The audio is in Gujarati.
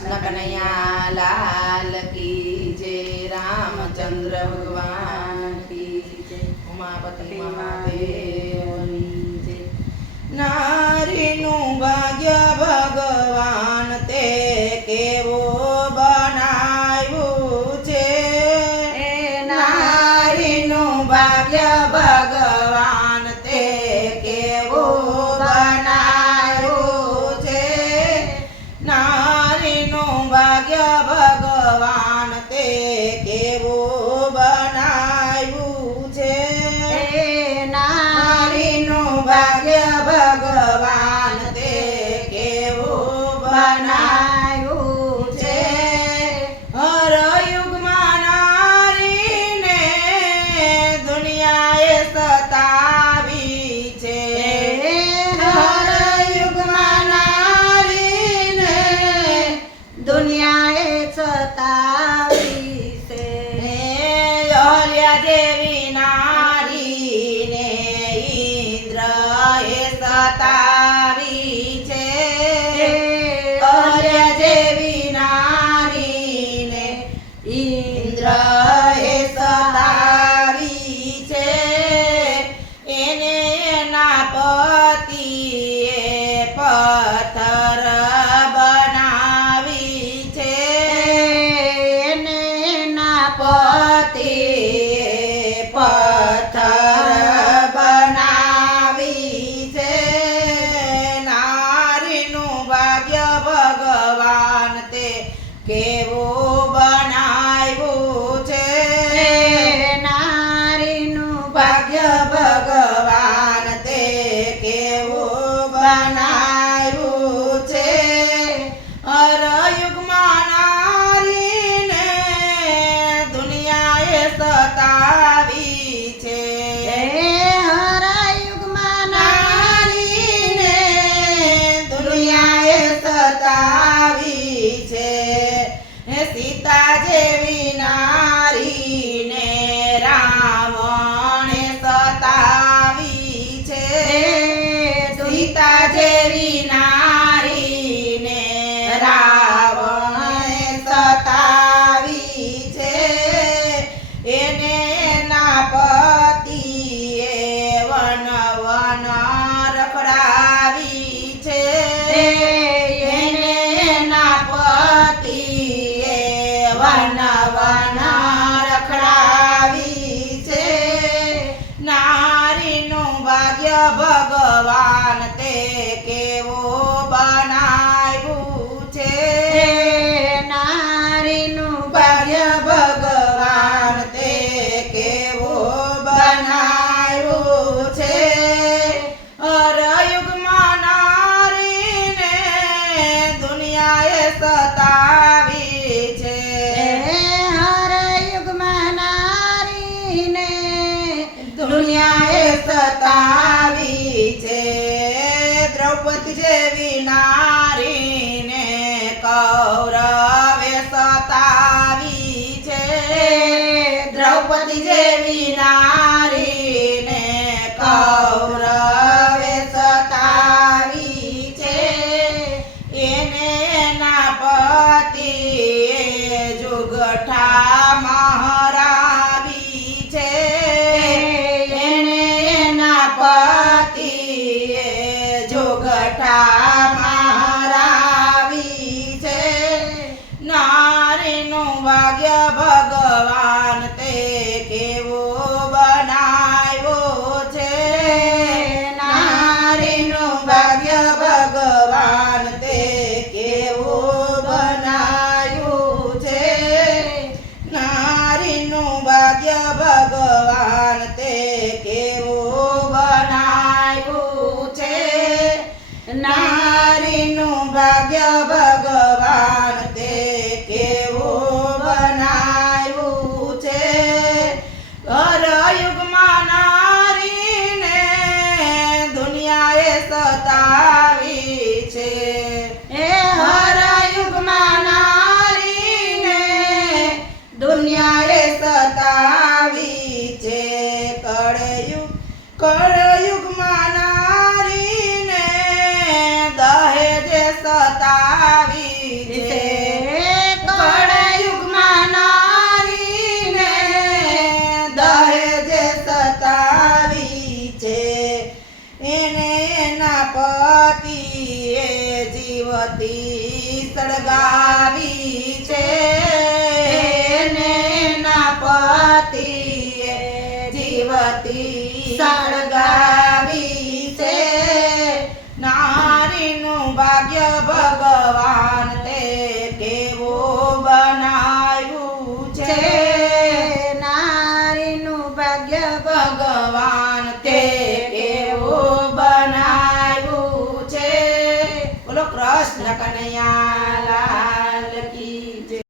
कृष्ण कन्हैया लाल की जय। रामचंद्र भगवान की जय। उमापति महादेवनी जय। नारीનું ભાગ્ય ભગવાન તે કેવો બનાવ્યું છે। નારીનું ભાગ્ય ભગવાન તે કેવું બનાવ્યું છે। નારીનું ભાગ્ય ભગવાન તે કેવું બનાવ્યું છે। નારીનું ભાગ્ય ભગવાન તે કેવું બનાવ્યું છે। હર યુગમાં નારીને દુનિયાએ સતાવી છે। હર યુગમાં નારીને દુનિયાએ સતાવી છે। અહલ્યા જેવી નારીને ઇન્દ્રએ સતાવી છે। અહલ્યા જેવી નારીને ઇન્દ્રએ સતાવી છે। એને એના પતિએ પથ્થર બનાવી છે। એને એના પતિએ પથ્થર બનાવી છે। નારીનું ભાગ્ય ભગવાન તે કેવું બનાવ્યું છે। નારીનું ભાગ્ય ભગવાન તે કેવું બનાવ્યું છે। હર યુગમાં નારીને દુનિયાએ સતાવી છે। હર યુગમાં નારીને દુનિયાએ સતાવી છે। હે સીતા જેવી નારીને રાવણે સતાવી છે। સીતા જેવી નારીને રાવણે સતાવી છે। એને એના પતિએ વન વન રખડાવી છે। એને એના પતિએ વન વન રખડાવી છે। નારીનું ભાગ્ય ભગવાન તે કેવું બનાવ્યું છે। નારીનું ભાગ્ય ભગવાન તે કેવું બનાવ્યું છે। હર યુગમાં નારીને દુનિયાએ સતાવી છે। હર યુગમાં નારીને દુનિયાએ સતાવી છે। દ્રૌપદી જેવી નારીને કૌરવે સતાવી છે। દ્રૌપદી જેવી નારીને કૌરવે સતાવી છે। એને એના પતિએ જુગઠા મહારાવી છે। એને એના પતિએ જુગઠા મહારાવી છે। નારીનું ભાગ્ય ભગવાન તે કેવું બનાવ્યું છે। નારીનું ભાગ્ય ભગવાન તે કેવું બનાવ્યું છે। નારીનું ભાગ્ય ભગવાન તે કેવું બનાવ્યું છે। નારીનું ભાગ્ય ભગવાન તે કેવું બનાવ્યું પતિએ જીવતી સળગાવી છે એને ના પતિએ જીવતી સળગાવી